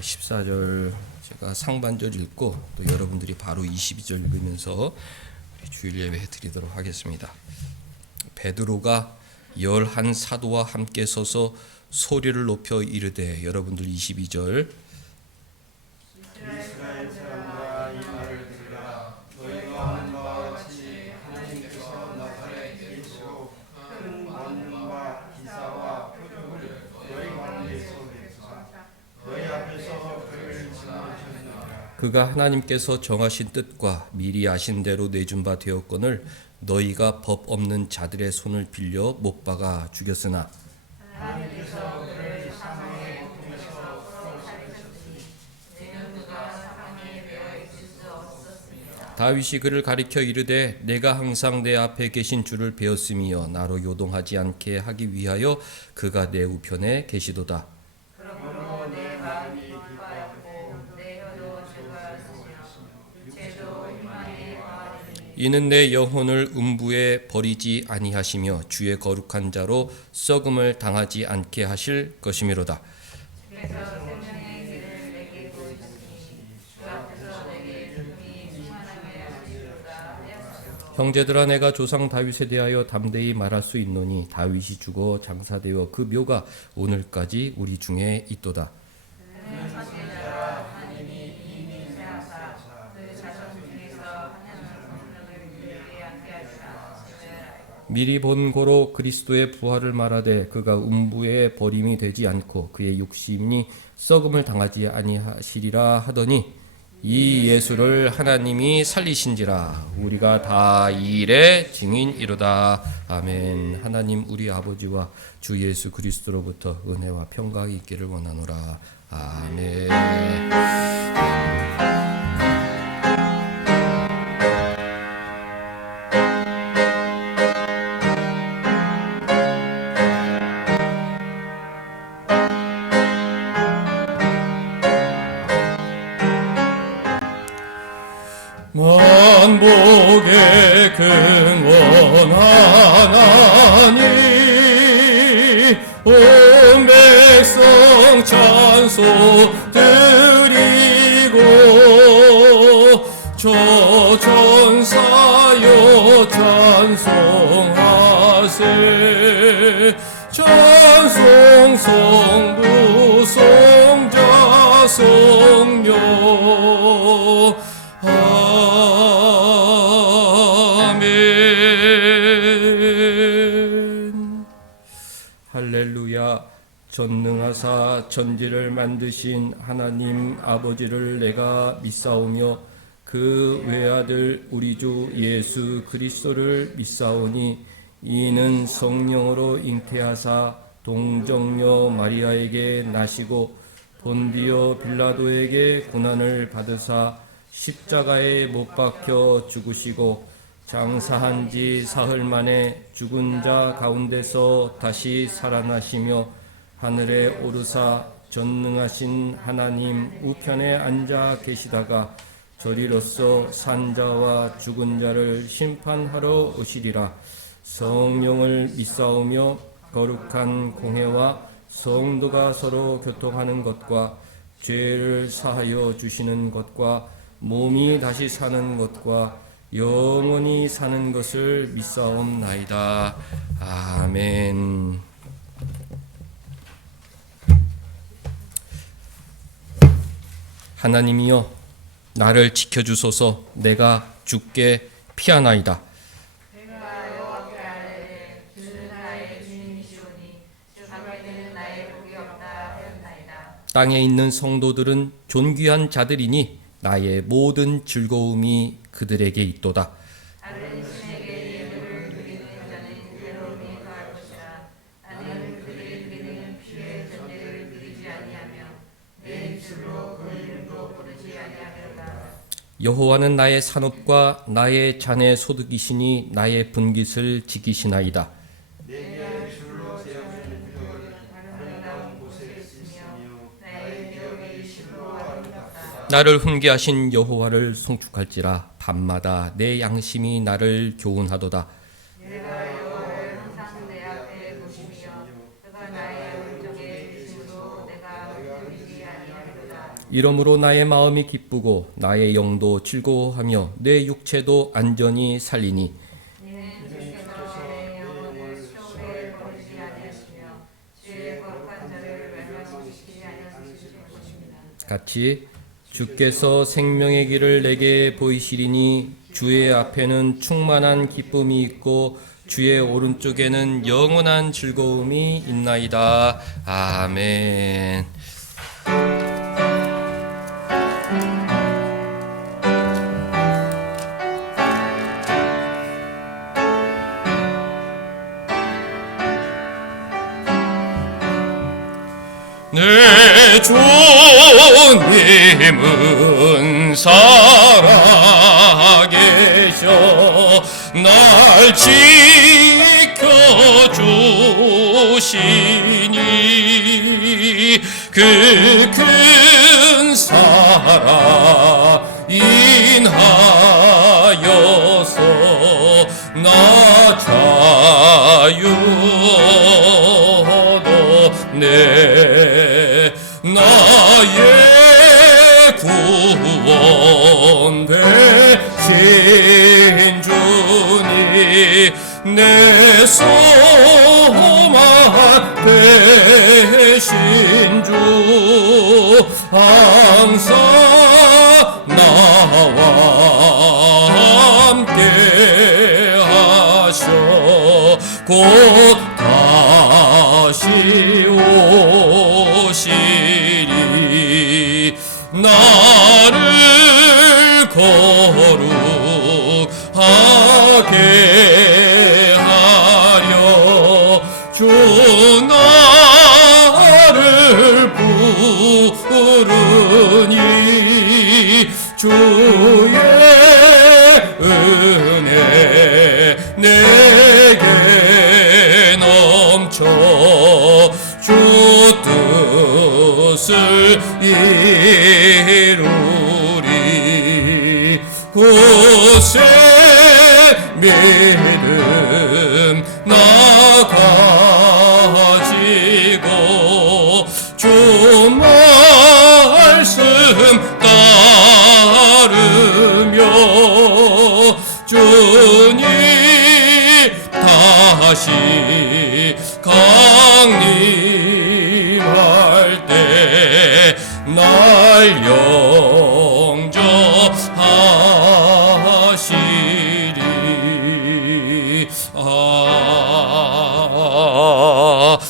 14절 제가 상반절 읽고 또 여러분들이 바로 22절 읽으면서 주일 예배 드리도록 하겠습니다. 베드로가 11 사도와 함께 서서 소리를 높여 이르되, 여러분들 22절 이스라엘 사람들아, 이 말을 들으라. 너희가 아는 바와 같이 하나님께서 나사렛 예수로 큰 권능과 기사와 표적을 너희 가운데서 베푸사 너희 앞에서 그를 증언하셨느니라. 그가 하나님께서 정하신 뜻과 미리 아신 대로 내준 바 되었거늘 너희가 법 없는 자들의 손을 빌려 못 박아 죽였으나 하나님께서 그를 사망의 고통에서 풀어살리셨으니 이는 그가 사망에 매어 있을 수 없었습니다. 다윗이 그를 가리켜 이르되 내가 항상 내 앞에 계신 주를 배웠으며 나로 요동하지 않게 하기 위하여 그가 내 우편에 계시도다. 그러므로 내 마음이 기뻐하였고 내 혀도 즐거웠으며 육체도 희망에 거하리니 이는 내 영혼을 음부에 버리지 아니하시며 주의 거룩한 자로 썩음을 당하지 않게 하실 것이미로다. 그래서 생명의 길을 내게 보이시니 주 앞에서 내게 기쁨이 충만하게 하시리로다 하였으므로 형제들아, 내가 조상 다윗에 대하여 담대히 말할 수 있노니 다윗이 죽어 장사되어 그 묘가 오늘까지 우리 중에 있도다. 그는 선지자라. 하나님이 이미 세하사 그 자손 중에서 하나님 성령을 그에게 함께 하시라. 미리 본 고로 그리스도의 부활을 말하되 그가 음부에 버림이 되지 않고 그의 육신이 썩음을 당하지 아니하시리라 하더니 이 예수를 하나님이 살리신지라. 우리가 다 이 일의 증인이로다. 아멘. 하나님 우리 아버지와 주 예수 그리스도로부터 은혜와 평강이 있기를 원하노라. 아멘. 만복의 근원 하나님, 온 백성 찬송 드리고 저 천사여 찬송하세. 찬송 성부 성자 성령 아멘. 할렐루야. 전능하사 천지를 만드신 하나님 아버지를 내가 믿사오며 그 외아들 우리 주 예수 그리스도를 믿사오니 이는 성령으로 잉태하사 동정녀 마리아에게 나시고 본디오 빌라도에게 고난을 받으사 십자가에 못 박혀 죽으시고 장사한 지 사흘 만에 죽은 자 가운데서 다시 살아나시며 하늘에 오르사 전능하신 하나님 우편에 앉아 계시다가 저리로서 산 자와 죽은 자를 심판하러 오시리라. 성령을 믿사오며 거룩한 공회와 성도가 서로 교통하는 것과 죄를 사하여 주시는 것과 몸이 다시 사는 것과 영원히 사는 것을 믿사옵나이다. 아멘. 하나님이여, 나를 지켜주소서. 내가 주께 피하나이다. 내가 여호와께 아뢰되 주는 나의 주님이시오니 주 밖에는 나의 복이 없다 하였나이다. 땅에 있는 성도들은 존귀한 자들이니 나의 모든 즐거움이 그들에게 있도다. 다른 신에게 예물을 드리는 자는 괴로움이 더할 것이라. 나는 그들이 드리는 피의 전제를 드리지 아니하며 내 입술로 그 이름도 부르지 아니하리로다. 여호와는 나의 산업과 나의 잔의 소득이시니 나의 분깃을 지키시나이다. 내게 줄로 세워주는 표적은 아름다운 곳에 있으며 나의 기억이 실로 아름답다. 나를 훈계하신 여호와를 송축할지라. 밤마다 내 양심이 나를 교훈하도다. 내가 여호와를 항상 내 앞에 보시며 그가 나의 오른쪽에 계심으로 내가 흔들리지 아니하리로다. 이러므로 나의 마음이 기쁘고 나의 영도 즐거워하며 내 육체도 안전히 살리니 같이 주께서 생명의 길을 내게 보이시리니 주의 앞에는 충만한 기쁨이 있고 주의 오른쪽에는 영원한 즐거움이 있나이다. 아멘. 내 주님은 살아계셔 날 지켜주시니 그 큰 사랑 인하여서 나 자유도 내 나의 구원 되신 주니 내 소망 되신 주 항상 나와 함께 하셔 곧 다시 오시리 나를 거룩하게 하려 주 나를 부르니 주의 은혜 내게 넘쳐 주 뜻을 이루리 곳에 믿음 나가지고 주 말씀 따르며 주님 다시 강림할 때 날 영접하시리.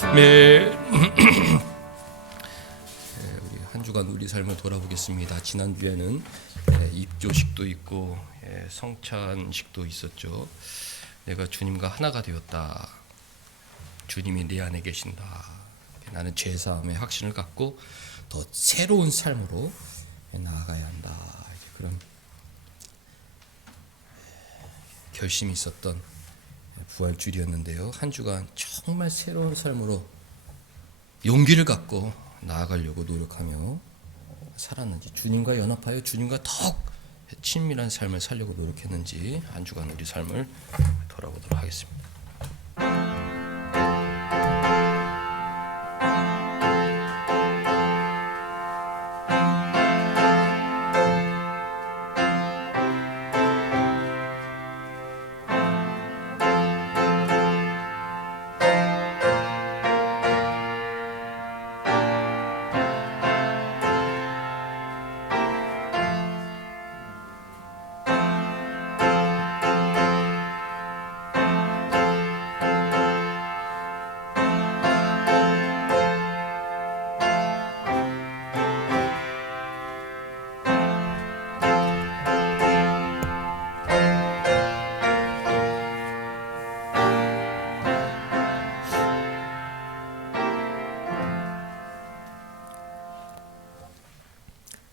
아멘. 우리 한 주간 우리 삶을 돌아보겠습니다. 지난주에는 입조식도 있고 성찬식도 있었죠. 내가 주님과 하나가 되었다. 주님이 내 안에 계신다. 나는 죄사함의 확신을 갖고 더 새로운 삶으로 나아가야 한다. 그런 결심이 있었던 부활주일이었는데요. 한 주간 정말 새로운 삶으로 용기를 갖고 나아가려고 노력하며 살았는지, 주님과 연합하여 주님과 더욱 친밀한 삶을 살려고 노력했는지 한 주간 우리 삶을 돌아보도록 하겠습니다.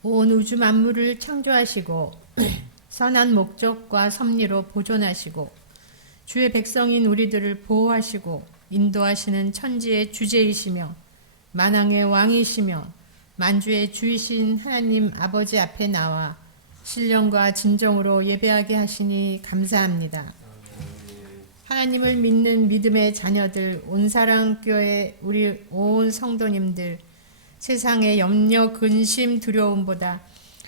온 우주 만물을 창조하시고 선한 목적과 섭리로 보존하시고 주의 백성인 우리들을 보호하시고 인도하시는 천지의 주제이시며 만왕의 왕이시며 만주의 주이신 하나님 아버지 앞에 나와 신령과 진정으로 예배하게 하시니 감사합니다. 하나님을 믿는 믿음의 자녀들, 온사랑교회 우리 온 성도님들, 세상의 염려, 근심, 두려움보다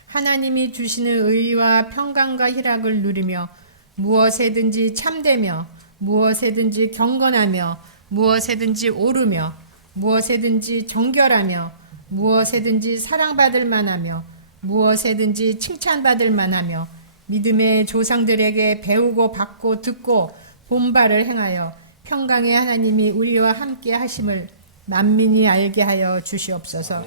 하나님이 주시는 의와 평강과 희락을 누리며 무엇에든지 참되며 무엇에든지 경건하며 무엇에든지 오르며 무엇에든지 정결하며 무엇에든지 사랑받을 만하며 무엇에든지 칭찬받을 만하며 믿음의 조상들에게 배우고 받고 듣고 본바를 행하여 평강의 하나님이 우리와 함께 하심을 만민이 알게 하여 주시옵소서.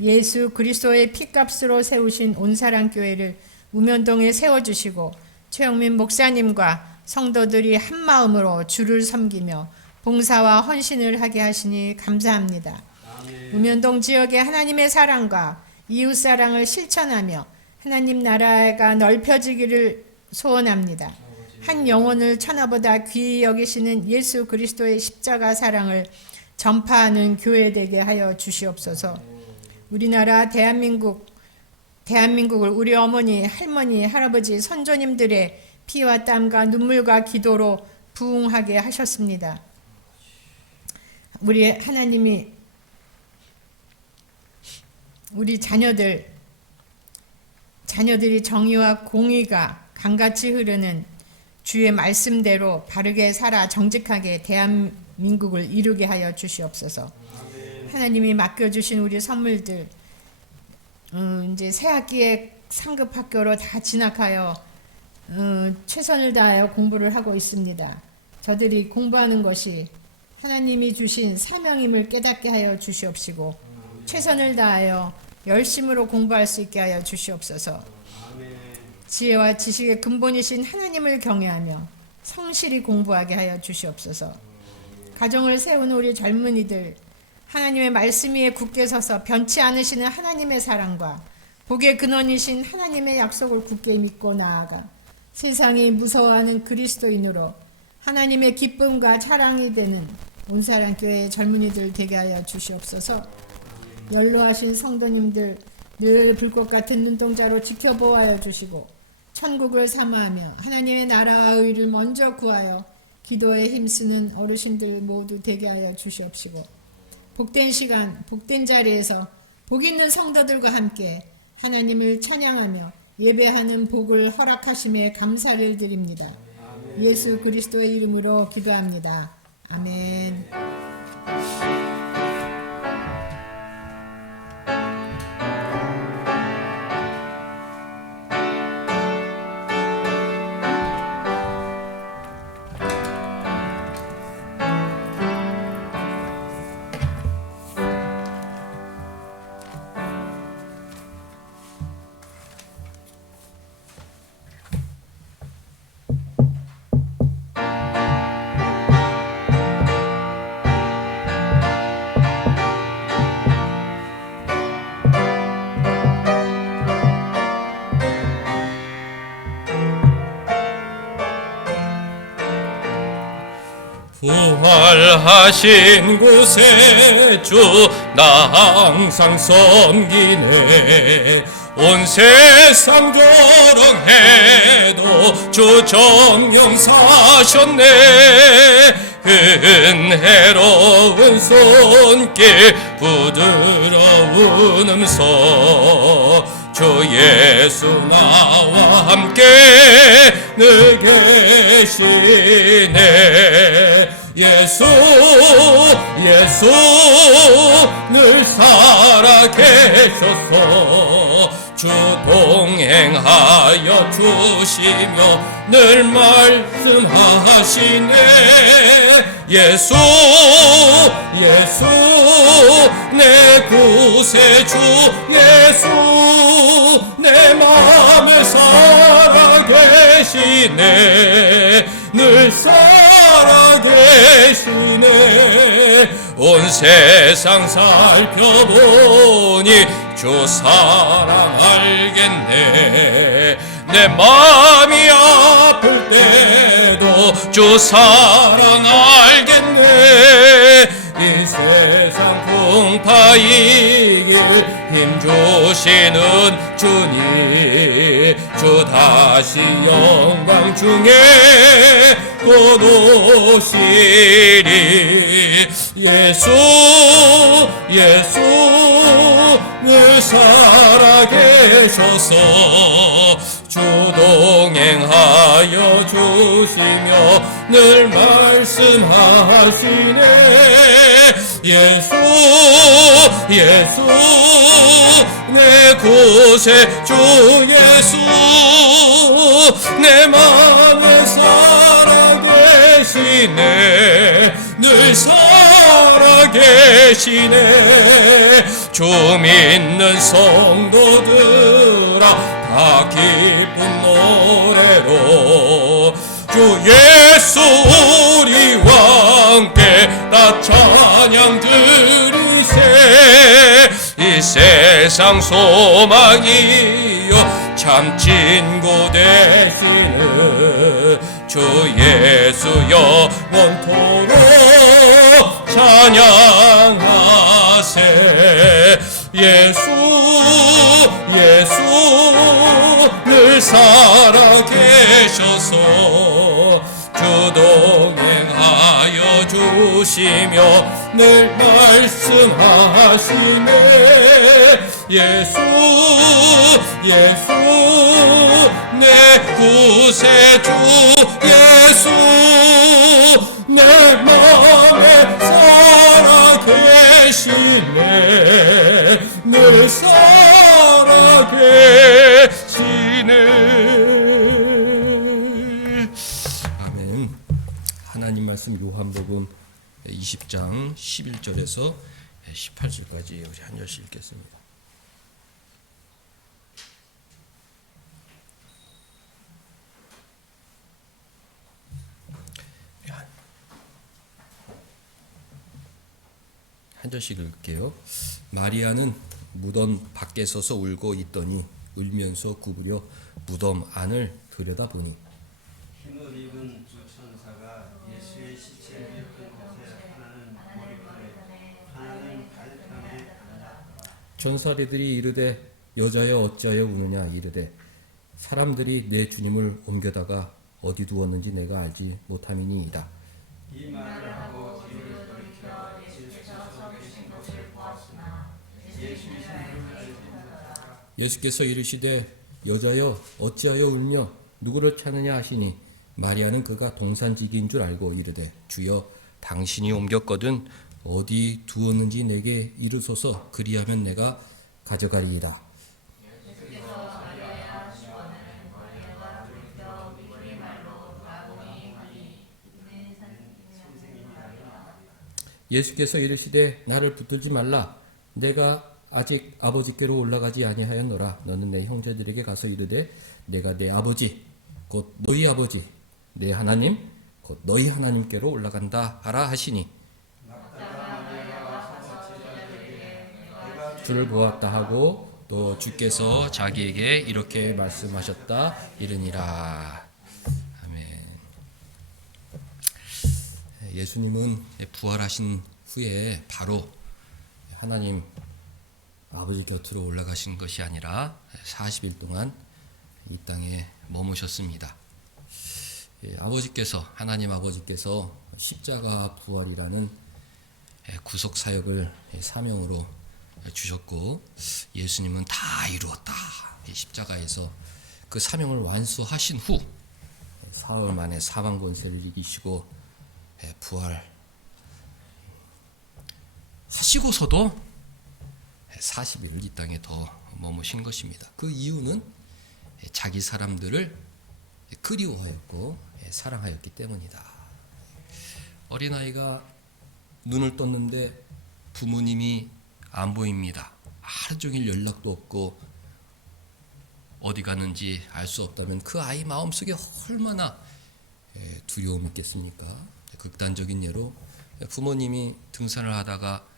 예수 그리스도의 피값으로 세우신 온사랑교회를 우면동에 세워주시고 최영민 목사님과 성도들이 한마음으로 주를 섬기며 봉사와 헌신을 하게 하시니 감사합니다. 우면동 지역의 하나님의 사랑과 이웃사랑을 실천하며 하나님 나라가 넓혀지기를 소원합니다. 한 영혼을 천하보다 귀히 여기시는 예수 그리스도의 십자가 사랑을 전파하는 교회 되게 하여 주시옵소서. 우리나라 대한민국을 우리 어머니, 할머니, 할아버지, 선조님들의 피와 땀과 눈물과 기도로 부흥하게 하셨습니다. 우리 하나님이 우리 자녀들이 정의와 공의가 강같이 흐르는 주의 말씀대로 바르게 살아 정직하게 대한민국을 이루게 하여 주시옵소서. 하나님이 맡겨주신 우리 선물들 이제 새학기에 상급 학교로 다 진학하여 최선을 다하여 공부를 하고 있습니다. 저들이 공부하는 것이 하나님이 주신 사명임을 깨닫게 하여 주시옵시고 최선을 다하여 열심으로 공부할 수 있게 하여 주시옵소서. 지혜와 지식의 근본이신 하나님을 경외하며 성실히 공부하게 하여 주시옵소서. 가정을 세운 우리 젊은이들 하나님의 말씀 위에 굳게 서서 변치 않으시는 하나님의 사랑과 복의 근원이신 하나님의 약속을 굳게 믿고 나아가 세상이 무서워하는 그리스도인으로 하나님의 기쁨과 자랑이 되는 온사랑교회의 젊은이들 되게 하여 주시옵소서. 연로하신 성도님들 늘 불꽃 같은 눈동자로 지켜보아여 주시고 천국을 사모하며 하나님의 나라와 의를 먼저 구하여 기도에 힘쓰는 어르신들 모두 되게 하여 주시옵시고 복된 시간, 복된 자리에서 복 있는 성도들과 함께 하나님을 찬양하며 예배하는 복을 허락하심에 감사를 드립니다. 예수 그리스도의 이름으로 기도합니다. 아멘. 부활하신 곳에 주 나 항상 섬기네. 온 세상 거렁해도 주 정령 사셨네. 은혜로운 손길 부드러운 음성 주 예수 나와 함께 늘 계시네. 예수 늘 살아계셔서 주 동행하여 주시며 늘 말씀하시네. 예수 내 구세주 예수 내 마음에 살아계시네. 늘 살아계시네. 온 세상 살펴보니 주 사랑 알겠네. 내 마음이 아플 때도 주 사랑 알겠네. 이 세상 풍파 이길 힘 주시는 주님, 주 다시 영광 중에 곧 오시리. 예수 예수 늘 살아계셔서 주동행하여 주시며 늘 말씀하시네. 예수 예수 내 구세주 예수 내 맘에 살아계시네. 늘 살아계시네. 주 믿는 성도들아 다 기쁜 노래로 주 예수 우리와 함께 다 찬양 드리세. 이 세상 소망이요 참 친구 되시는 주 예수 영원토록 찬양하세. 예수 예수 늘 살아계셔서 주동행하여 주시며 늘 말씀하시네. 예수 예수 내 구세주 예수 내 맘에 살아계시네. 늘 살아계시네. 아멘. 하나님 말씀 요한복음 20장 11절에서 18절까지 우리 한 절씩 읽겠습니다. 한 절씩 읽을게요. 마리아는 무덤 밖에 서서 울고 있더니 울면서 구부려 무덤 안을 들여다보니 흰옷 입은 두 천사가 예수의 시체를 엮은 곳에 하나는 머리판에 하나는 발판에 앉았다. 전사리들이 이르되 여자여 어찌하여 우느냐 이르되 사람들이 내 주님을 옮겨다가 어디 두었는지 내가 알지 못함이니이다. 이 말을 하고 뒤를 돌이켜 예수께서 서 계신 곳을 보았으나 예수의 손을 들지 못하더라. 예수께서 이르시되 여자여 어찌하여 울며 누구를 찾느냐 하시니 마리아는 그가 동산지기인 줄 알고 이르되 주여 당신이 옮겼거든 어디 두었는지 내게 이르소서 그리하면 내가 가져가리이다. 예수께서 이르시되 나를 붙들지 말라. 내가 아직 아버지께로 올라가지 아니하였노라. 너는 내 형제들에게 가서 이르되 내가 내 아버지 곧 너희 아버지 내 하나님 곧 너희 하나님께로 올라간다 하라 하시니 주를 보았다 하고 또 주께서 자기에게 이렇게 말씀하셨다 이르니라. 아멘. 예수님은 부활하신 후에 바로 하나님 아버지 곁으로 올라가신 것이 아니라 40일 동안 이 땅에 머무셨습니다. 아버지께서 하나님 아버지께서 십자가 부활이라는 구속 사역을 사명으로 주셨고 예수님은 다 이루었다. 십자가에서 그 사명을 완수하신 후 사흘 만에 사망 권세를 이기시고 부활 하시고서도 40일을 이 땅에 더 머무신 것입니다. 그 이유는 자기 사람들을 그리워하였고 사랑하였기 때문이다. 어린아이가 눈을 떴는데 부모님이 안 보입니다. 하루 종일 연락도 없고 어디 가는지 알 수 없다면 그 아이 마음속에 얼마나 두려움이 있겠습니까? 극단적인 예로 부모님이 등산을 하다가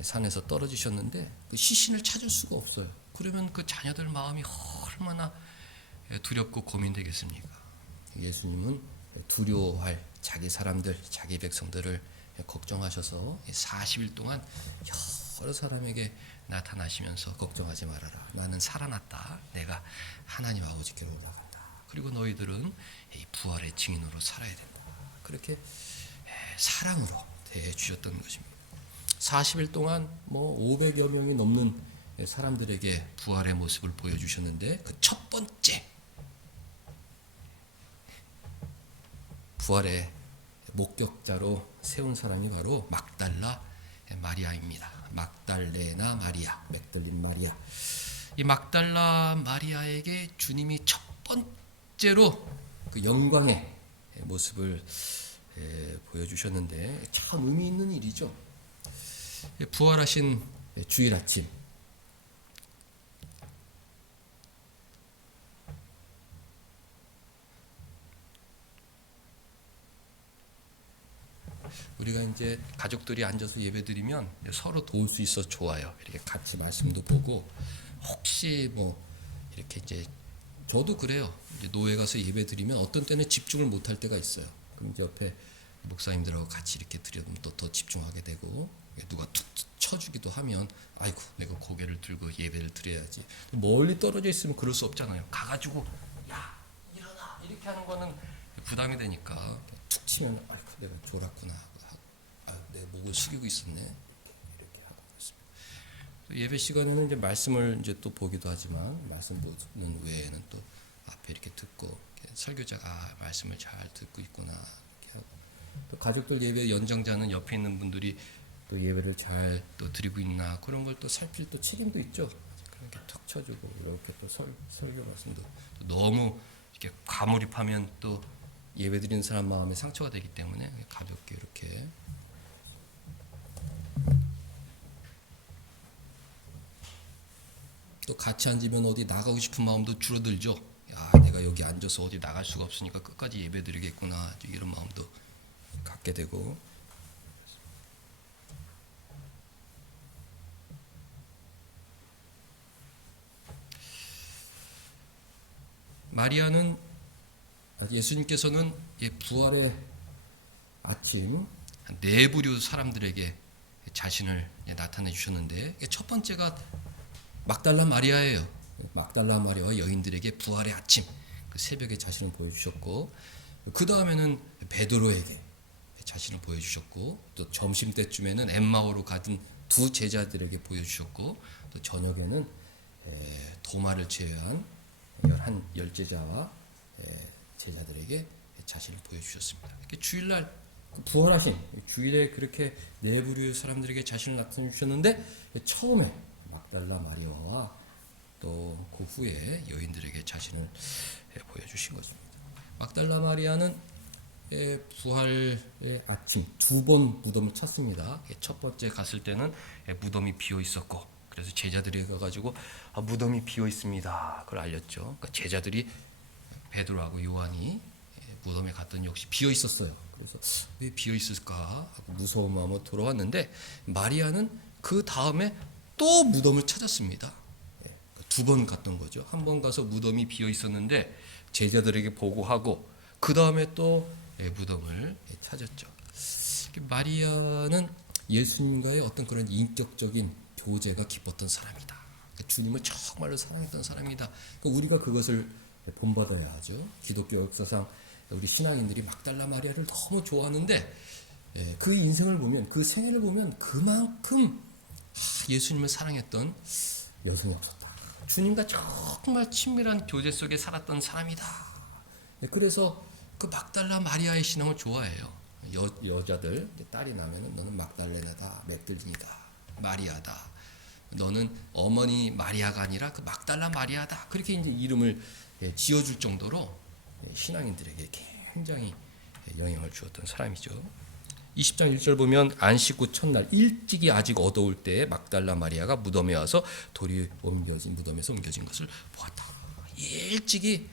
산에서 떨어지셨는데 그 시신을 찾을 수가 없어요. 그러면 그 자녀들 마음이 얼마나 두렵고 고민되겠습니까? 예수님은 두려워할 자기 사람들, 자기 백성들을 걱정하셔서 40일 동안 여러 사람에게 나타나시면서 걱정하지 말아라. 나는 살아났다. 내가 하나님 아버지께로 나간다. 그리고 너희들은 이 부활의 증인으로 살아야 된다. 그렇게 사랑으로 대해주셨던 것입니다. 40일 동안 500여 명이 넘는 사람들에게 부활의 모습을 보여주셨는데 그 첫 번째 부활의 목격자로 세운 사람이 바로 막달라 마리아입니다. 막달레나 마리아, 맥달린 마리아. 이 막달라 마리아에게 주님이 첫 번째로 그 영광의 모습을 보여주셨는데 참 의미 있는 일이죠. 부활하신 주일 아침, 우리가 이제 가족들이 앉아서 예배드리면 서로 도울 수 있어 좋아요. 이렇게 같이 말씀도 보고 혹시 이렇게 이제 저도 그래요. 이제 노예 가서 예배드리면 어떤 때는 집중을 못할 때가 있어요. 그럼 이제 옆에 목사님들하고 같이 이렇게 드려보면 또 더 집중하게 되고 누가 툭 쳐주기도 하면 아이고 내가 고개를 들고 예배를 드려야지. 멀리 떨어져 있으면 그럴 수 없잖아요. 가가지고 야 일어나 이렇게 하는 거는 부담이 되니까 툭 치면 아이고 내가 졸았구나 하고 내 목을 숙이고 있었네 이렇게 하고 있습니다. 예배 시간에는 이제 말씀을 이제 또 보기도 하지만 말씀 보는 외에는 또 앞에 이렇게 듣고 이렇게 설교자가 말씀을 잘 듣고 있구나 이렇게 하고 또 가족들 예배 연장자는 옆에 있는 분들이 또 예배를 잘 또 드리고 있나 그런 걸 또 살필 또 책임도 있죠. 그렇게 툭 쳐주고 이렇게 또 설교 말씀도 또 너무 이렇게 과몰입하면 또 예배 드리는 사람 마음에 상처가 되기 때문에 가볍게 이렇게 또 같이 앉으면 어디 나가고 싶은 마음도 줄어들죠. 야, 내가 여기 앉아서 어디 나갈 수가 없으니까 끝까지 예배 드리겠구나 이런 마음도 갖게 되고 마리아는 예수님께서는 부활의 아침 네 부류 사람들에게 자신을 나타내 주셨는데 첫 번째가 막달라 마리아예요. 막달라 마리아와 여인들에게 부활의 아침 그 새벽에 자신을 보여주셨고 그 다음에는 베드로에게 자신을 보여주셨고 또 점심때쯤에는 엠마오로 가던 두 제자들에게 보여주셨고 또 저녁에는 도마를 제외한 열제자와 제자들에게 자신을 보여주셨습니다. 이렇게 주일날 부활하신 주일에 그렇게 네 부류의 사람들에게 자신을 나타내 주셨는데 처음에 막달라 마리아와 또 그 후에 여인들에게 자신을 보여주신 것입니다. 막달라 마리아는 부활의 아침 두 번 무덤을 찾습니다. 첫 번째 갔을 때는 무덤이 비어 있었고 그래서 제자들이 가가지고 무덤이 비어 있습니다. 그걸 알렸죠. 그러니까 제자들이 베드로하고 요한이 무덤에 갔더니 역시 비어 있었어요. 그래서 왜 비어 있을까 하고 무서운 마음으로 돌아왔는데 마리아는 그 다음에 또 무덤을 찾았습니다. 두 번 갔던 거죠. 한 번 가서 무덤이 비어 있었는데 제자들에게 보고하고 그 다음에 또 무덤을 찾았죠. 마리아는 예수님과의 어떤 그런 인격적인 교제가 깊었던 사람이다. 주님을 정말로 사랑했던 사람이다. 우리가 그것을 본받아야 하죠. 기독교 역사상 우리 신앙인들이 막달라 마리아를 너무 좋아하는데 그 인생을 보면 그 생애를 보면 그만큼 예수님을 사랑했던 여성이 없었다. 주님과 정말 친밀한 교제 속에 살았던 사람이다. 그래서 그 막달라 마리아의 신앙을 좋아해요. 여자들 딸이 나면은 너는 막달레나다, 맥들린이다, 마리아다. 너는 어머니 마리아가 아니라 그 막달라 마리아다. 그렇게 이제 이름을 지어줄 정도로 신앙인들에게 굉장히 영향을 주었던 사람이죠. 20장 1절 보면 안식 후 첫날 일찍이 아직 어두울 때에 막달라 마리아가 무덤에 와서 돌이 무덤에서 옮겨진 것을 보았다. 일찍이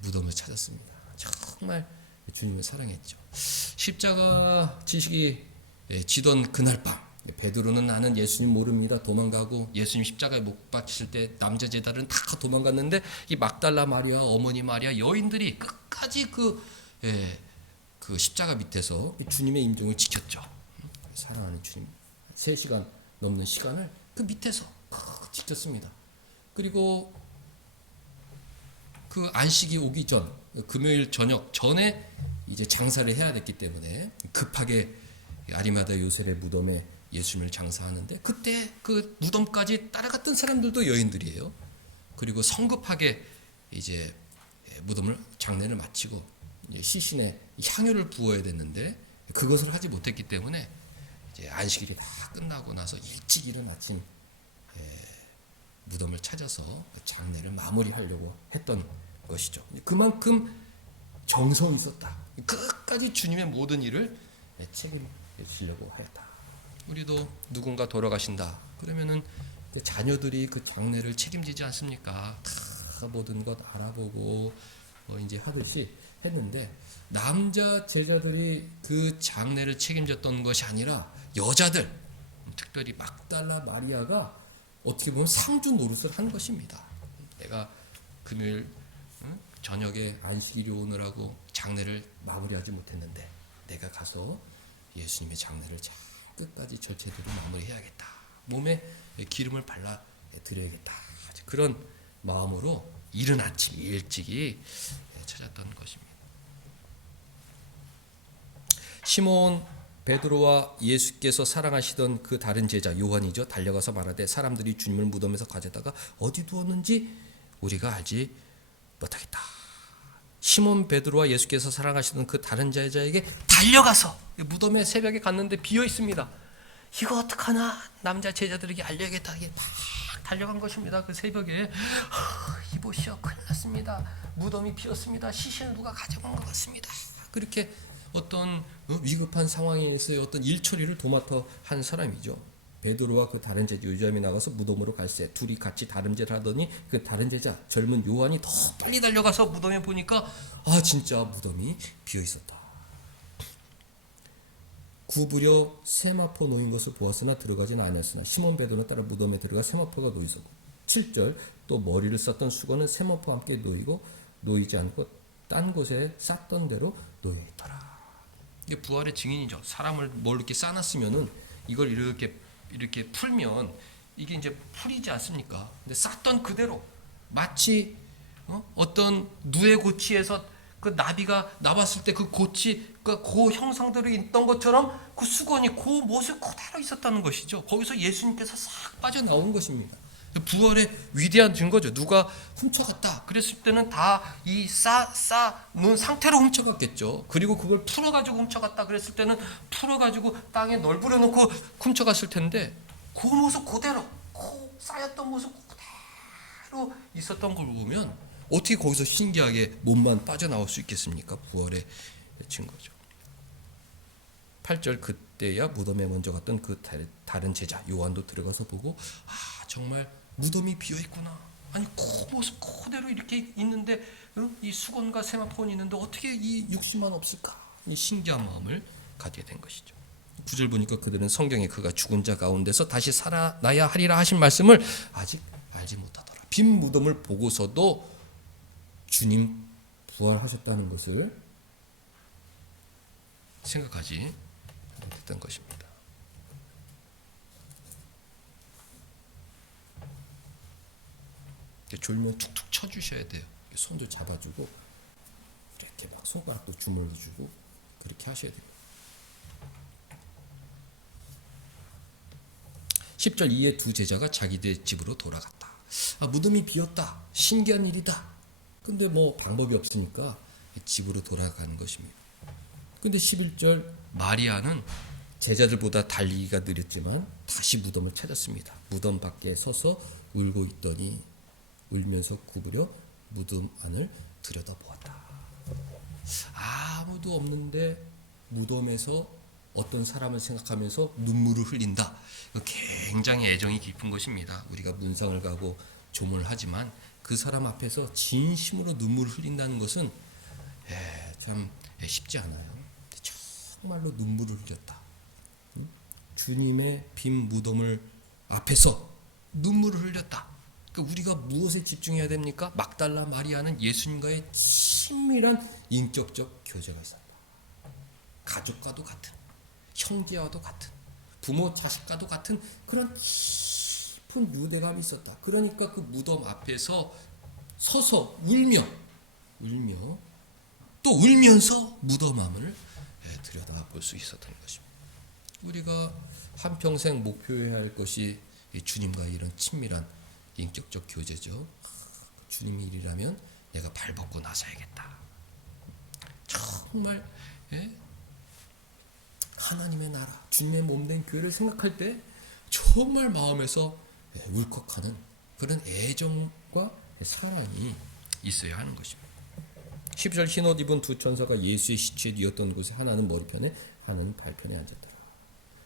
무덤을 찾았습니다. 정말 주님을 사랑했죠. 십자가 지식이 지던 그날 밤 베드로는 나는 예수님 모릅니다. 도망가고 예수님 십자가에 못 박히실 때 남자 제자들은 다 도망갔는데 이 막달라 마리아, 어머니 마리아, 여인들이 끝까지 그 십자가 밑에서 주님의 임종을 지켰죠. 사랑하는 주님 3시간 넘는 시간을 그 밑에서 지켰습니다. 그리고 그 안식이 오기 전 금요일 저녁 전에 이제 장사를 해야 됐기 때문에 급하게 아리마다 요셉의 무덤에 예수님을 장사하는데 그때 그 무덤까지 따라갔던 사람들도 여인들이에요. 그리고 성급하게 이제 무덤을 장례를 마치고 시신에 향유를 부어야 됐는데 그것을 하지 못했기 때문에 이제 안식일이 다 끝나고 나서 일찍 이른 아침 무덤을 찾아서 장례를 마무리하려고 했던 것이죠. 그만큼 정성이 있었다. 끝까지 주님의 모든 일을 책임지려고 하였다. 우리도 누군가 돌아가신다. 그러면은 그 자녀들이 그 장례를 책임지지 않습니까? 다 모든 것 알아보고 이제 하듯이 했는데 남자 제자들이 그 장례를 책임졌던 것이 아니라 여자들, 특별히 막달라 마리아가 어떻게 보면 상주 노릇을 한 것입니다. 내가 금요일 저녁에 안식일이 오느라고 장례를 마무리하지 못했는데 내가 가서 예수님의 장례를 잘 끝까지 절제대로 마무리해야겠다. 몸에 기름을 발라 드려야겠다. 그런 마음으로 이른 아침 일찍이 찾았던 것입니다. 시몬 베드로와 예수께서 사랑하시던 그 다른 제자 요한이죠. 달려가서 말하되 사람들이 주님을 무덤에서 가져다가 어디 두었는지 우리가 알지 못하겠다. 시몬 베드로와 예수께서 사랑하시던 그 다른 제자에게 달려가서 무덤에 새벽에 갔는데 비어 있습니다. 이거 어떡하나 남자 제자들에게 알려야겠다. 이게 막 달려간 것입니다. 그 새벽에 이보시오 큰일 났습니다. 무덤이 비었습니다. 시신을 누가 가져간 것 같습니다. 그렇게 어떤 위급한 상황에서의 어떤 일처리를 도맡아 한 사람이죠. 베드로와 그 다른 제자 요즘이 나가서 무덤으로 갈새 둘이 같이 다름질을 하더니 그 다른 제자 젊은 요한이 더 빨리 달려가서 무덤에 보니까 진짜 무덤이 비어 있었다. 구부려 세마포 놓인 것을 보았으나 들어가지는 않았으나 시몬 베드로는 따라 무덤에 들어가 세마포가 놓여 있었고 7절 또 머리를 썼던 수건은 세마포와 함께 놓이지 않고 딴 곳에 쌌던 대로 놓여 있더라. 이게 부활의 증인이죠. 사람을 뭘 이렇게 싸놨으면은 이걸 이렇게 풀면 이게 이제 풀이지 않습니까? 근데 쌌던 그대로 마치 어떤 누에 고치에서 그 나비가 나왔을 때 그 고치 그 형상대로 있던 것처럼 그 수건이 그 모습 그대로 있었다는 것이죠. 거기서 예수님께서 싹 빠져나온 것입니다. 부활의 위대한 증거죠. 누가 훔쳐갔다 그랬을 때는 다 이 놓은 상태로 훔쳐갔겠죠. 그리고 그걸 풀어가지고 훔쳐갔다 그랬을 때는 풀어가지고 땅에 널브려 놓고 훔쳐갔을 텐데 그 모습 그대로 그 쌓였던 모습 그대로 있었던 걸 보면 어떻게 거기서 신기하게 몸만 빠져나올 수 있겠습니까? 부활의 증거죠. 8절 그때야 무덤에 먼저 갔던 그 다른 제자 요한도 들어가서 보고 정말 무덤이 비어있구나. 아니 그 모습 그대로 이렇게 있는데 이 수건과 세마포는 있는데 어떻게 이 육신만 없을까? 이 신기한 마음을 갖게 된 것이죠. 9절 보니까 그들은 성경에 그가 죽은 자 가운데서 다시 살아나야 하리라 하신 말씀을 아직 알지 못하더라. 빈 무덤을 보고서도 주님 부활하셨다는 것을 생각하지 못했던 것입니다. 졸면 툭툭 쳐주셔야 돼요. 손도 잡아주고 이렇게 막 손가락도 주물러주고 그렇게 하셔야 돼요. 10절 이에 두 제자가 자기들 집으로 돌아갔다. 무덤이 비었다. 신기한 일이다. 근데 뭐 방법이 없으니까 집으로 돌아가는 것입니다. 근데 11절 마리아는 제자들보다 달리기가 느렸지만 다시 무덤을 찾았습니다. 무덤 밖에 서서 울고 있더니 울면서 구부려 무덤 안을 들여다보았다. 아무도 없는데 무덤에서 어떤 사람을 생각하면서 눈물을 흘린다. 굉장히 애정이 깊은 것입니다. 우리가 문상을 가고 조문을 하지만 그 사람 앞에서 진심으로 눈물을 흘린다는 것은 참 쉽지 않아요. 정말로 눈물을 흘렸다. 주님의 빈 무덤을 앞에서 눈물을 흘렸다. 우리가 무엇에 집중해야 됩니까? 막달라 마리아는 예수님과의 친밀한 인격적 교제가 있었다. 가족과도 같은, 형제와도 같은, 부모 자식과도 같은 그런 깊은 유대감이 있었다. 그러니까 그 무덤 앞에서 서서 울며 또 울면서 무덤함을 들여다볼 수 있었던 것입니다. 우리가 한평생 목표해야 할 것이 주님과의 이런 친밀한 인격적 교제죠. 주님의 일이라면 내가 발 벗고 나서야겠다. 정말 하나님의 나라, 주님의 몸된 교회를 생각할 때 정말 마음에서 울컥하는 그런 애정과 사랑이 있어야 하는 것입니다. 10절 흰옷 입은 두 천사가 예수의 시체에 뉘었던 곳에 하나는 머리편에 하나는 발편에 앉았더라.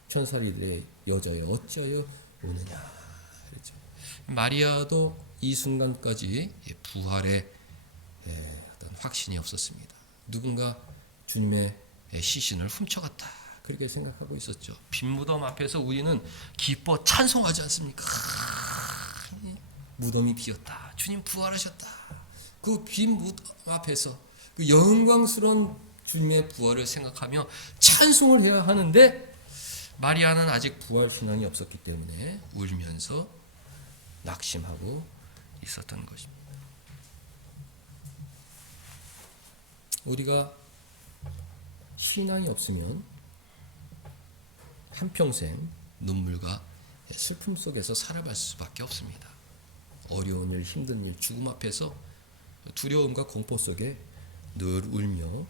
천사리들의 여자여 어찌하여 우느냐. 그랬죠. 마리아도 이 순간까지 부활의 어떤 확신이 없었습니다. 누군가 주님의 시신을 훔쳐갔다. 그렇게 생각하고 있었죠. 빈 무덤 앞에서 우리는 기뻐 찬송하지 않습니까? 무덤이 비었다. 주님 부활하셨다. 그 빈 무덤 앞에서 그 영광스러운 주님의 부활을 생각하며 찬송을 해야 하는데 마리아는 아직 부활 신앙이 없었기 때문에 울면서 낙심하고 있었던 것입니다. 우리가 신앙이 없으면 한평생 눈물과 슬픔 속에서 살아갈 수밖에 없습니다. 어려운 일, 힘든 일, 죽음 앞에서 두려움과 공포 속에 늘 울며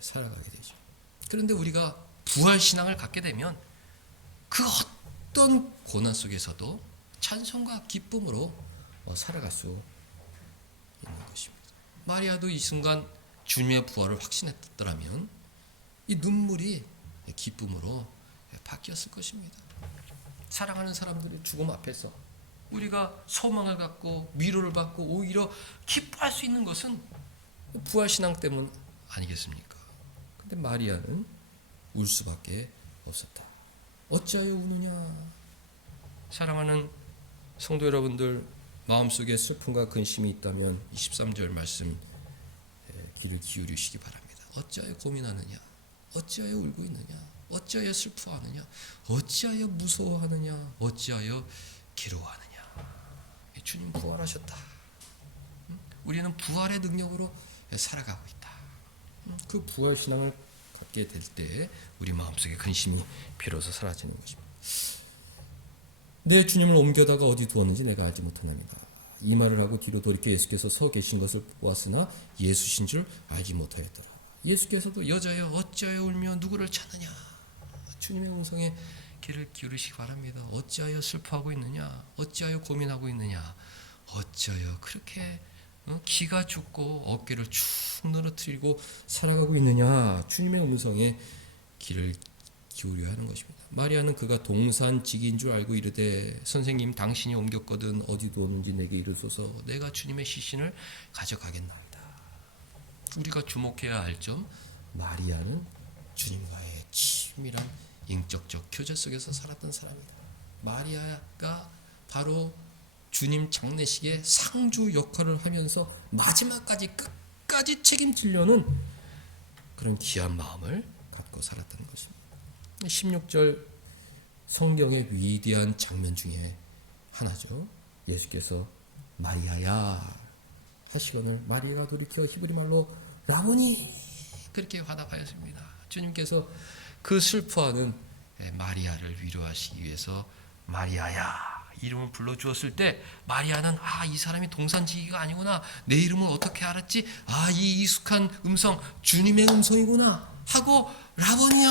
살아가게 되죠. 그런데 우리가 부활신앙을 갖게 되면 그 어떤 고난 속에서도 찬송과 기쁨으로 살아갈 수 있는 것입니다. 마리아도 이 순간 주님의 부활을 확신했더라면 이 눈물이 기쁨으로 바뀌었을 것입니다. 사랑하는 사람들의 죽음 앞에서 우리가 소망을 갖고 위로를 받고 오히려 기뻐할 수 있는 것은 부활신앙 때문 아니겠습니까? 근데 마리아는 울 수밖에 없었다. 어찌하여 우느냐? 사랑하는 성도 여러분들, 마음속에 슬픔과 근심이 있다면 23절 말씀 귀를 기울이시기 바랍니다. 어찌하여 고민하느냐? 어찌하여 울고 있느냐? 어찌하여 슬퍼하느냐? 어찌하여 무서워하느냐? 어찌하여 괴로워하느냐? 주님 부활하셨다. 우리는 부활의 능력으로 살아가고 있다. 그 부활 신앙을 갖게 될 때 우리 마음속에 근심이 비로소 사라지는 것입니다. 내 주님을 옮겨다가 어디 두었는지 내가 알지 못하나니까. 이 말을 하고 뒤로 돌이켜 예수께서 서 계신 것을 보았으나 예수신 줄 알지 못하였더라. 예수께서도 여자여 어찌하여 울며 누구를 찾느냐. 주님의 음성에 귀를 기울이시기 바랍니다. 어찌하여 슬퍼하고 있느냐? 어찌하여 고민하고 있느냐? 어찌하여 그렇게 기가 죽고 어깨를 축 늘어뜨리고 살아가고 있느냐? 주님의 음성에 귀를 기울여야 하는 것입니다. 마리아는 그가 동산직인 줄 알고 이르되 선생님 당신이 옮겼거든 어디 두었는지 내게 이르소서 내가 주님의 시신을 가져가겠나이다. 우리가 주목해야 할 점, 마리아는 주님과의 친밀한 인격적 교제 속에서 살았던 사람이다. 마리아가 바로 주님 장례식의 상주 역할을 하면서 마지막까지 끝까지 책임지려는 그런 귀한 마음을 갖고 살았던 것입니다. 16절 성경의 위대한 장면 중에 하나죠. 예수께서 마리아야 하시거늘 마리아가 돌이켜 히브리 말로 라보니 그렇게 화답하였습니다. 주님께서 그 슬퍼하는 마리아를 위로하시기 위해서 마리아야 이름을 불러주었을 때 마리아는 이 사람이 동산지기가 아니구나. 내 이름을 어떻게 알았지? 이 익숙한 음성 주님의 음성이구나 하고 라보니야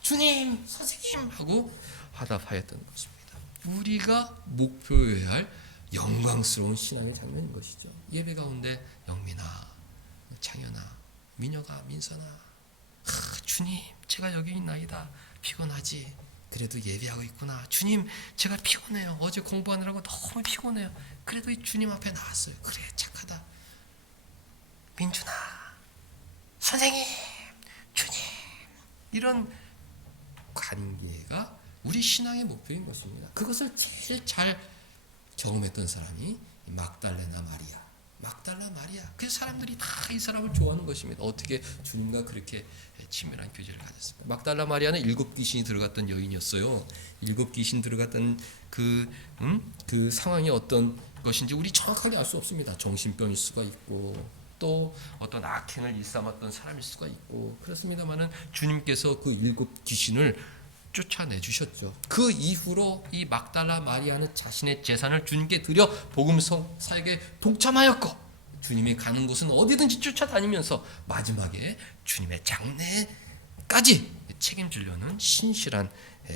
주님 선생님 하고 화답하였던 것입니다. 우리가 목표해야 할 영광스러운 신앙의 장면인 것이죠. 예배 가운데 영민아, 창현아, 민혁아, 민선아 주님 제가 여기 있나이다. 피곤하지? 그래도 예배하고 있구나. 주님 제가 피곤해요. 어제 공부하느라고 너무 피곤해요. 그래도 이 주님 앞에 나왔어요. 그래 착하다. 민준아 선생님 주님 이런 관계가 우리 신앙의 목표인 것입니다. 그것을 제일 잘 경험했던 사람이 막달레나 마리아. 막달라 마리아. 그래서 사람들이 다 이 사람을 좋아하는 것입니다. 어떻게 주님과 그렇게 친밀한 교제를 가졌습니다. 막달라 마리아는 7 귀신이 들어갔던 여인이었어요. 7 귀신 들어갔던 그 상황이 어떤 것인지 우리 정확하게 알 수 없습니다. 정신병일 수가 있고 또 어떤 악행을 일삼았던 사람일 수가 있고 그렇습니다만은 주님께서 그 7 귀신을 쫓아내 주셨죠. 그 이후로 이 막달라 마리아는 자신의 재산을 주님께 드려 복음 사역에 동참하였고 주님이 가는 곳은 어디든지 쫓아다니면서 마지막에 주님의 장례까지 책임지려는 신실한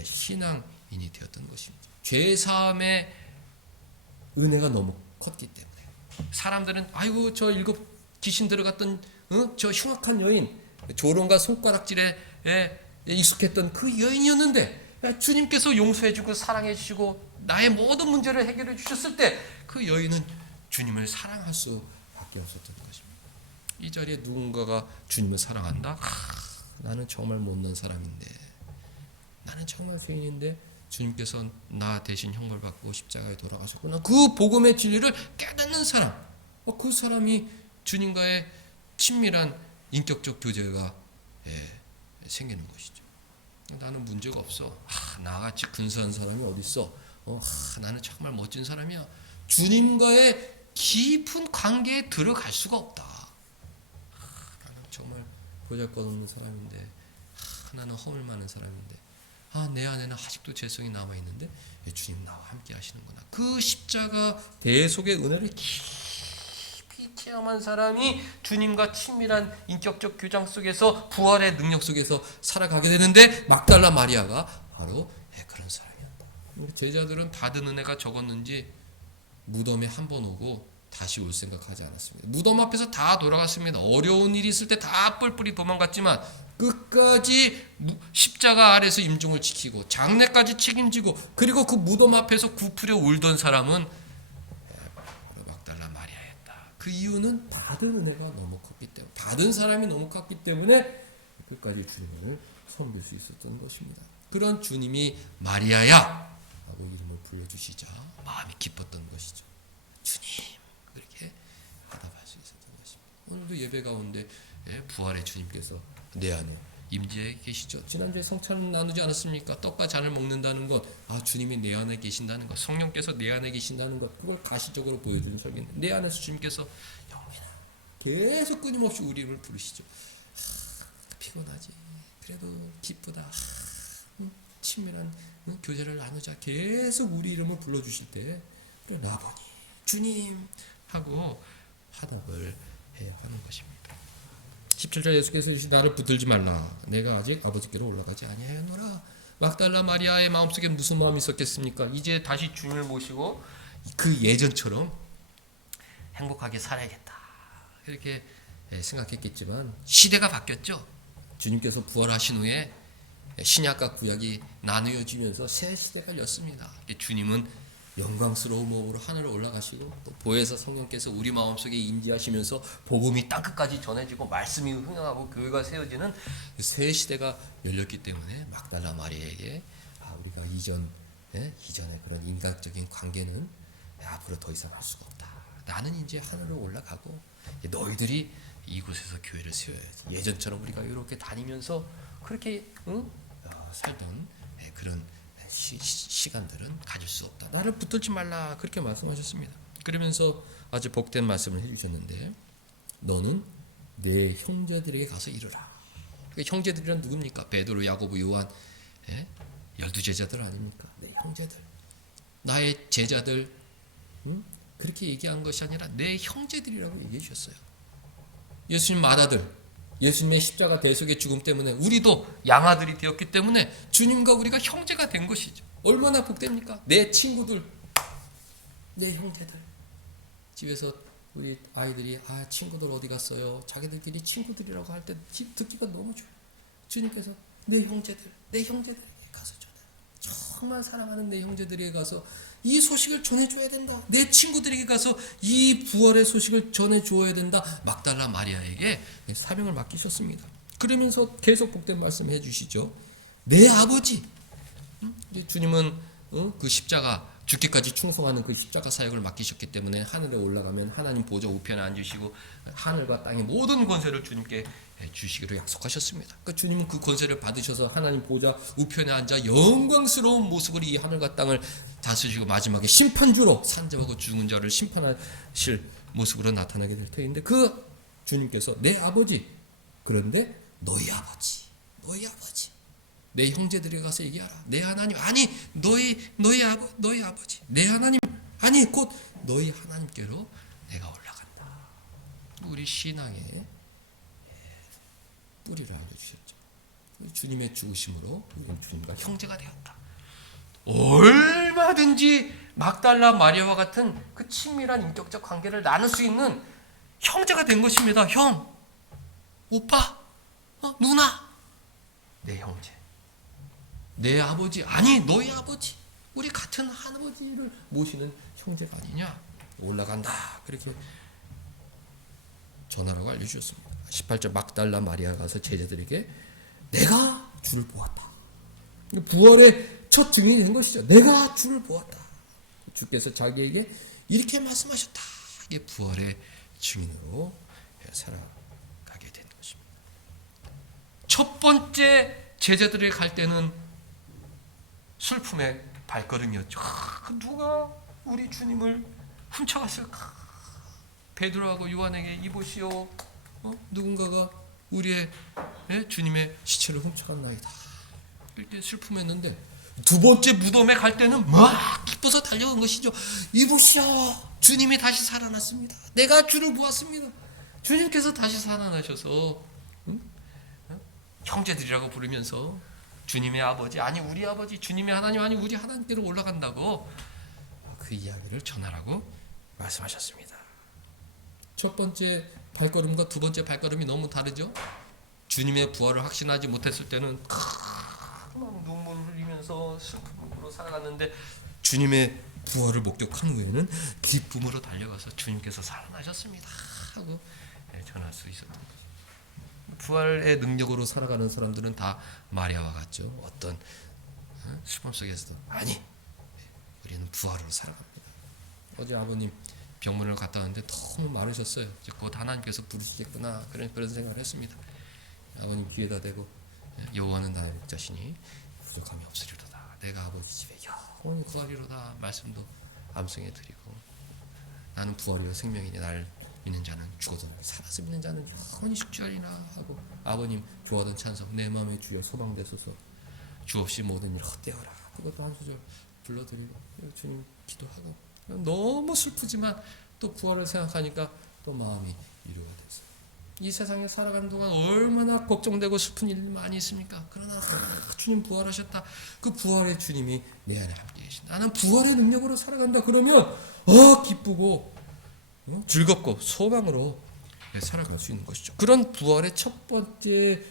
신앙인이 되었던 것입니다. 죄사함의 은혜가 너무 컸기 때문에 사람들은 아이고 저 7 귀신 들어갔던 저 흉악한 여인, 조롱과 손가락질에 익숙했던 그 여인이었는데 주님께서 용서해주고 사랑해주시고 나의 모든 문제를 해결해 주셨을 때 그 여인은 주님을 사랑할 수밖에 없었던 것입니다. 이 자리에 누군가가 주님을 사랑한다? 나는 정말 못난 사람인데, 나는 정말 죄인인데 주님께서 나 대신 형벌 받고 십자가에 돌아가셨구나. 그 복음의 진리를 깨닫는 사람, 그 사람이 주님과의 친밀한 인격적 교제가 생기는 것이죠. 나는 문제가 없어. 나같이 근사한 사람이 어디 있어? 나는 정말 멋진 사람이야. 주님과의 깊은 관계에 들어갈 수가 없다. 나는 정말 보잘것없는 사람인데, 나는 허물 많은 사람인데, 내 안에는 아직도 죄성이 남아 있는데 주님 나와 함께 하시는구나. 그 십자가 대속의 은혜를 깊이 체험한 사람이 주님과 친밀한 인격적 교장 속에서 부활의 능력 속에서 살아가게 되는데 막달라 마리아가 바로 그런 사람이었다. 제자들은 받은 은혜가 적었는지 무덤에 한 번 오고 다시 올 생각하지 않았습니다. 무덤 앞에서 다 돌아갔습니다. 어려운 일이 있을 때 다 뿔뿔이 도망갔지만 끝까지 십자가 아래서 임종을 지키고 장례까지 책임지고 그리고 그 무덤 앞에서 굽으려 울던 사람은 막달라 마리아였다. 그 이유는 받은 은혜가 너무 컸기 때문에, 받은 사람이 너무 컸기 때문에 끝까지 주님을 섬길 수 있었던 것입니다. 그런 주님이 마리아야 라고 이름을 불러주시자 마음이 기뻤던 것이죠. 주님, 그렇게 대답할 수 있었던 것입니다. 오늘도 예배 가운데 부활의 주님께서 내 안에 임재해 계시죠. 지난주에 성찬 나누지 않았습니까? 떡과 잔을 먹는다는 것, 주님이 내 안에 계신다는 것, 성령께서 내 안에 계신다는 것, 그걸 가시적으로 보여주는 설교인데 내 안에서 주님께서 영민아 계속 끊임없이 우리 이름을 부르시죠. 피곤하지? 그래도 기쁘다. 친밀한 교제를 나누자. 계속 우리 이름을 불러주실 때 그래, 아버지, 주님 하고 화답을 해야 하는 것입니다. 17절 예수께서 나를 붙들지 말라. 내가 아직 아버지께로 올라가지 아니하였노라. 막달라 마리아의 마음속에 무슨 마음이 있었겠습니까? 이제 다시 주님을 모시고 그 예전처럼 행복하게 살아야겠다. 이렇게 생각했겠지만 시대가 바뀌었죠. 주님께서 부활하신 후에 신약과 구약이 나누어지면서 새 시대가 열렸습니다. 주님은 영광스러운 몸으로 하늘을 올라가시고 또 보혜사 성령께서 우리 마음속에 임재하시면서 복음이 땅끝까지 전해지고 말씀이 흥행하고 교회가 세워지는 새 시대가 열렸기 때문에 막달라 마리아에게 우리가 이전의 그런 인간적인 관계는 앞으로 더 이상 할 수가 없다. 나는 이제 하늘로 올라가고 너희들이 이곳에서 교회를 세워야지. 예전처럼 우리가 이렇게 다니면서 그렇게 살던 그런 시간들은 가질 수 없다. 나를 붙들지 말라. 그렇게 말씀하셨습니다. 그러면서 아주 복된 말씀을 해주셨는데 너는 내 형제들에게 가서 이르라. 그러니까 형제들이란 누굽니까? 베드로, 야고보, 요한 12제자들 아닙니까? 내 형제들, 나의 제자들, 그렇게 얘기한 것이 아니라 내 형제들이라고 얘기해 주셨어요. 예수님 맏아들, 예수님의 십자가 대속의 죽음 때문에 우리도 양아들이 되었기 때문에 주님과 우리가 형제가 된 것이죠. 얼마나 복됩니까? 내 친구들, 내 형제들. 집에서 우리 아이들이 친구들 어디 갔어요? 자기들끼리 친구들이라고 할 때 듣기가 너무 좋아요. 주님께서 내 형제들에게 가서 전해. 정말 사랑하는 내 형제들에게 가서 이 소식을 전해줘야 된다. 내 친구들에게 가서 이 부활의 소식을 전해줘야 된다. 막달라 마리아에게 사명을 맡기셨습니다. 그러면서 계속 복된 말씀 해주시죠. 내 아버지. 주님은 그 십자가 죽기까지 충성하는 그 십자가 사역을 맡기셨기 때문에 하늘에 올라가면 하나님 보좌 우편에 앉으시고 하늘과 땅의 모든 권세를 주님께 주시기로 약속하셨습니다. 그러니까 주님은 그 권세를 받으셔서 하나님 보좌 우편에 앉아 영광스러운 모습으로 이 하늘과 땅을 다스리시고 마지막에 심판주로 산자하고 죽은 자를 심판하실 모습으로 나타나게 될 터인데, 그 주님께서 내 아버지, 그런데 너희 아버지, 내 형제들에게 가서 얘기하라. 내 하나님, 아니 너희 아버지, 내 하나님, 아니 곧 너희 하나님께로 내가 올라간다. 우리 신앙의 뿌리를 알려주셨죠. 주님의 죽으심으로 우리는 주님과 형제가 되었다. 얼마든지 막달라 마리아와 같은 그 친밀한 인격적 관계를 나눌 수 있는 형제가 된 것입니다. 형, 오빠, 누나, 내 형제, 내 아버지, 아니 너희 아버지, 우리 같은 할아버지를 모시는 형제가 아니냐. 올라간다. 그렇게 전하라고 알려주셨습니다. 18절 막달라 마리아가 가서 제자들에게 내가 주를 보았다. 부활의 첫 증인이 된 것이죠. 내가 주를 보았다. 주께서 자기에게 이렇게 말씀하셨다. 이게 부활의 증인으로 살아가게 된 것입니다. 첫 번째 제자들이 갈 때는 슬픔의 발걸음이었죠. 누가 우리 주님을 훔쳐갔을까? 베드로하고 요한에게 이보시오, 누군가가 우리의 주님의 시체를 훔쳐갔나이다. 이렇게 슬픔했는데, 두 번째 무덤에 갈 때는 막 기뻐서 달려간 것이죠. 이보시오, 주님이 다시 살아났습니다. 내가 주를 보았습니다. 주님께서 다시 살아나셔서 형제들이라고 부르면서 주님의 아버지, 아니 우리 아버지, 주님의 하나님, 아니 우리 하나님께로 올라간다고 그 이야기를 전하라고 말씀하셨습니다. 첫 번째 발걸음과 두 번째 발걸음이 너무 다르죠. 주님의 부활을 확신하지 못했을 때는 막 눈물을 흘리면서 슬픔으로 살아갔는데, 주님의 부활을 목격한 후에는 기쁨으로 달려가서 주님께서 살아나셨습니다 하고 전할 수 있었던 거죠. 부활의 능력으로 살아가는 사람들은 다 마리아와 같죠. 어떤 슬픔 속에서도 아니, 우리는 부활으로 살아갑니다. 어제 아버님 병문을 갔다 왔는데 너무 마르셨어요. 곧 하나님께서 부르시겠구나 그런 생각을 했습니다. 아버님 귀에다 대고 여호와는 나의 자신이 부족함이 없으리로다. 내가 아버지 집에 영원히 거하리로다 말씀도 암송해 드리고, 나는 부활이요 생명이니 나를 믿는 자는 죽어도 살아서 믿는 자는 영원히 숙주하리라 하고, 아버님 좋아하던 찬송 내 마음의 주여 소방되소서 주 없이 모든 일 헛되어라, 그것도 한 소절 불러드리고 주님 기도하고, 너무 슬프지만 또 부활을 생각하니까 또 마음이 위로가 됐어요. 이 세상에 살아가는 동안 얼마나 걱정되고 슬픈 일이 많이 있습니까? 그러나 주님 부활하셨다. 그 부활의 주님이 내 안에 함께 계신다. 나는 부활의 능력으로 살아간다. 그러면 기쁘고 즐겁고 소망으로 살아갈 수 있는 것이죠. 그런 부활의 첫 번째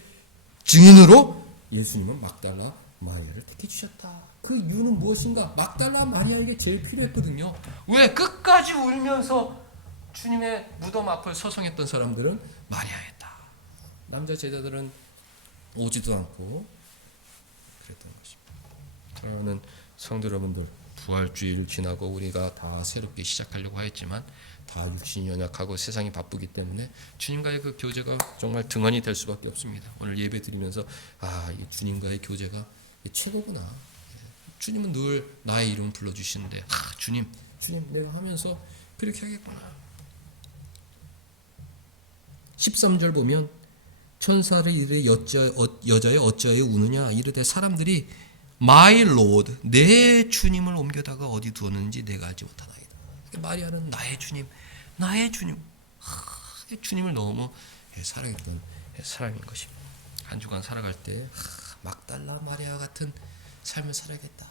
증인으로 예수님은 막달라 마리아를 택해 주셨다. 그 이유는 무엇인가? 막달라 마리아에게 제일 필요했거든요. 왜? 끝까지 울면서 주님의 무덤 앞을 서성했던 사람들은 마리아였다. 남자 제자들은 오지도 않고 그랬던 것입니다. 사랑하는 성도 여러분들, 부활주의를 지나고 우리가 다 새롭게 시작하려고 하였지만 다 육신이 연약하고 세상이 바쁘기 때문에 주님과의 그 교제가 정말 등한이 될 수밖에 없습니다. 오늘 예배 드리면서 이 주님과의 교제가 최고구나. 주님은 늘 나의 이름 불러주시는데 주님 내가 하면서 그렇게 하겠구나. 13절 보면 천사를 이르되 여자여 어찌하여 우느냐 이르되 사람들이 My Lord, 내 주님을 옮겨다가 어디 두었는지 내가 알지 못하나이다. 마리아는 나의 주님 주님을 너무 사랑했던 사람인 것입니다. 한 주간 살아갈 때 막달라 마리아 같은 삶을 살아야겠다.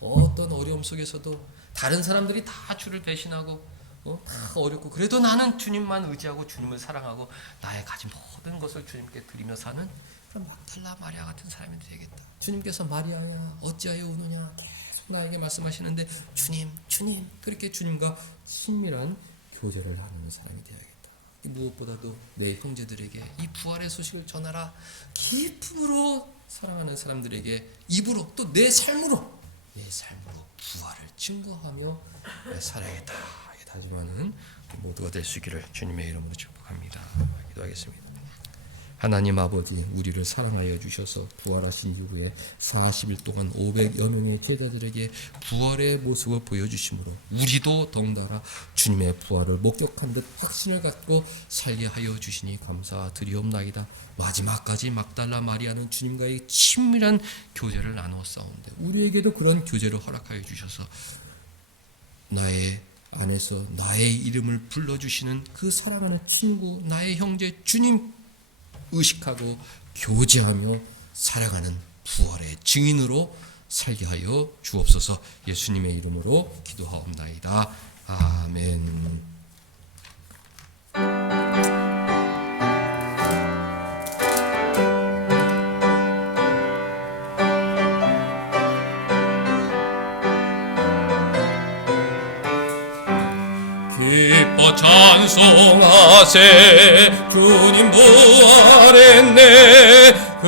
어떤 어려움 속에서도 다른 사람들이 다 주를 배신하고 다 어렵고 그래도 나는 주님만 의지하고 주님을 사랑하고 나의 가진 모든 것을 주님께 드리며 사는 그런 막달라 마리아 같은 사람이 되겠다. 주님께서 마리아야 어찌하여 우느냐 계속 나에게 말씀하시는데 주님 그렇게 주님과 친밀한 교제를 나누는 사람이 되어야겠다. 무엇보다도 내 형제들에게 이 부활의 소식을 전하라. 기쁨으로 사랑하는 사람들에게 입으로 또 내 삶으로 내 삶으로 부활을 증거하며 살아야겠다 다짐하는 모두가 될 수 있기를 주님의 이름으로 축복합니다. 기도하겠습니다. 하나님 아버지, 우리를 사랑하여 주셔서 부활하신 이후에 40일 동안 500여 명의 제자들에게 부활의 모습을 보여주심으로 우리도 덩달아 주님의 부활을 목격한 듯 확신을 갖고 살게 하여 주시니 감사드리옵나이다. 마지막까지 막달라 마리아는 주님과의 친밀한 교제를 나누었사온데 우리에게도 그런 교제를 허락하여 주셔서 나의 안에서 나의 이름을 불러주시는 그 사랑하는 친구, 나의 형제 주님 의식하고 교제하며 살아가는 부활의 증인으로 살게 하여 주옵소서. 예수님의 이름으로 기도하옵나이다. 아멘. 기뻐 찬송하세 주님 부활했네 그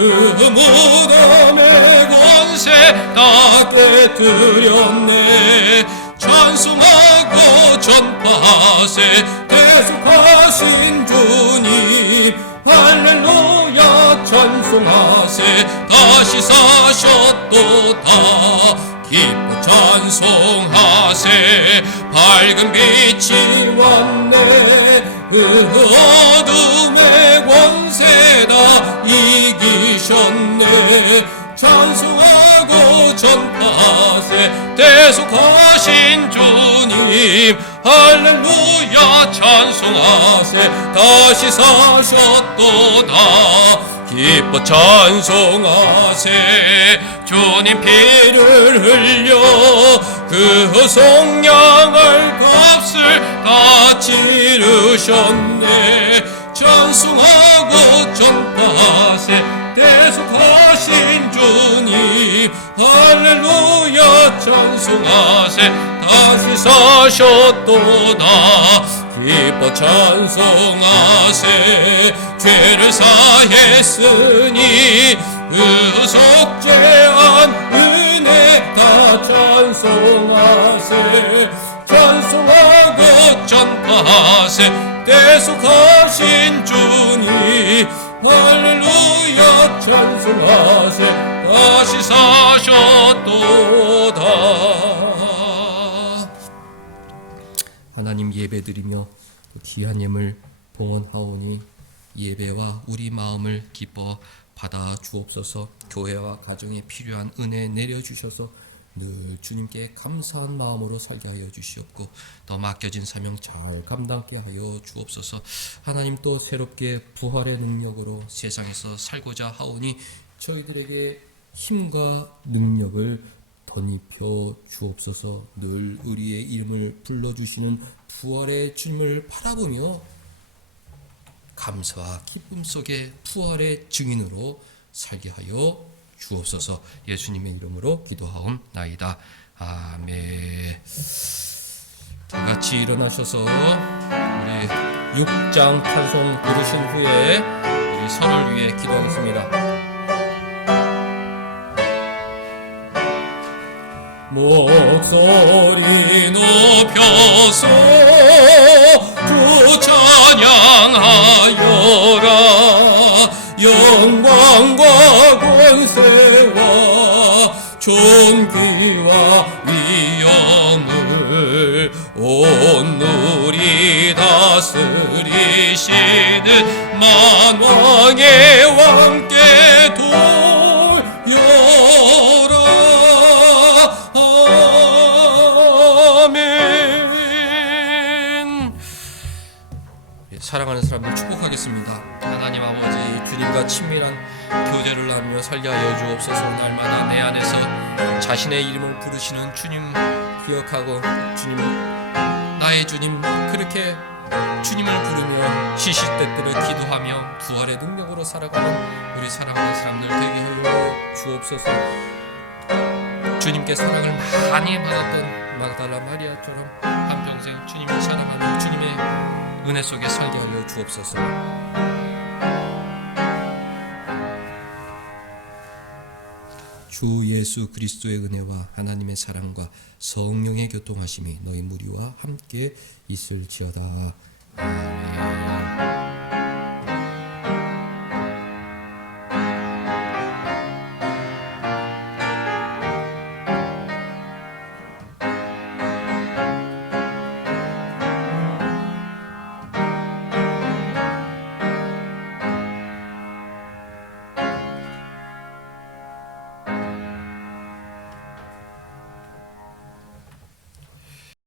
무덤의 권세 다 깨뜨렸네 찬송하고 전파하세 대속하신 주님 할렐루야 찬송하세 다시 사셨도다 기뻐 찬송하세 밝은 빛이 왔네 그 어둠의 권세 다 이기셨네 찬송하고 전파하세 대속하신 주님 할렐루야 찬송하세 다시 사셨도다 기뻐 찬송하세 주님 피를 흘려 그 속량할 값을 다 치르셨네 찬송하고 전파하세 대속하신 주님 할렐루야 찬송하세 다시 사셨도다 기뻐 찬송하세 죄를 사했으니 의속죄한 은혜 다 찬송하세 찬송하고 전파하세 대속하신 주님 할렐루야 찬송하세 다시 사셨도다. 하나님 예배드리며 귀한 예물 봉헌하오니 예배와 우리 마음을 기뻐 받아 주옵소서. 교회와 가정에 필요한 은혜 내려주셔서 늘 주님께 감사한 마음으로 살게 하여 주시옵고 더 맡겨진 사명 잘 감당케 하여 주옵소서. 하나님 또 새롭게 부활의 능력으로 세상에서 살고자 하오니 저희들에게 힘과 능력을 덧입혀 주옵소서. 늘 우리의 이름을 불러주시는 부활의 주님을 바라보며 감사와 기쁨 속에 부활의 증인으로 살게 하여 주옵소서. 예수님의 이름으로 기도하옵나이다. 아멘. 다 같이 일어나셔서 우리 6장 찬송 부르신 후에 우리 서로를 위해 기도하겠습니다. 목소리 높여서 주 찬양하여라 영광과 권세와 존귀와 위엄을 온누리 다스리시는 만왕의 왕께 돌려라. 아멘. 사랑하는 사람들 축복하겠습니다. 하나님 아버지, 주님과 친밀한 교제를 나누며 살게 하여 주옵소서. 날마다 내 안에서 자신의 이름을 부르시는 주님 기억하고 주님, 나의 주님, 그렇게 주님을 부르며 시시때때를 기도하며 부활의 능력으로 살아가는 우리 사랑하는 사람들 되게 하여 주옵소서. 주님께 사랑을 많이 받았던 막달라 마리아처럼 한평생 주님을 사랑하는 주님의 은혜 속에 살게 하여 주옵소서. 주 예수 그리스도의 은혜와 하나님의 사랑과 성령의 교통하심이 너희 무리와 함께 있을지어다. 아멘.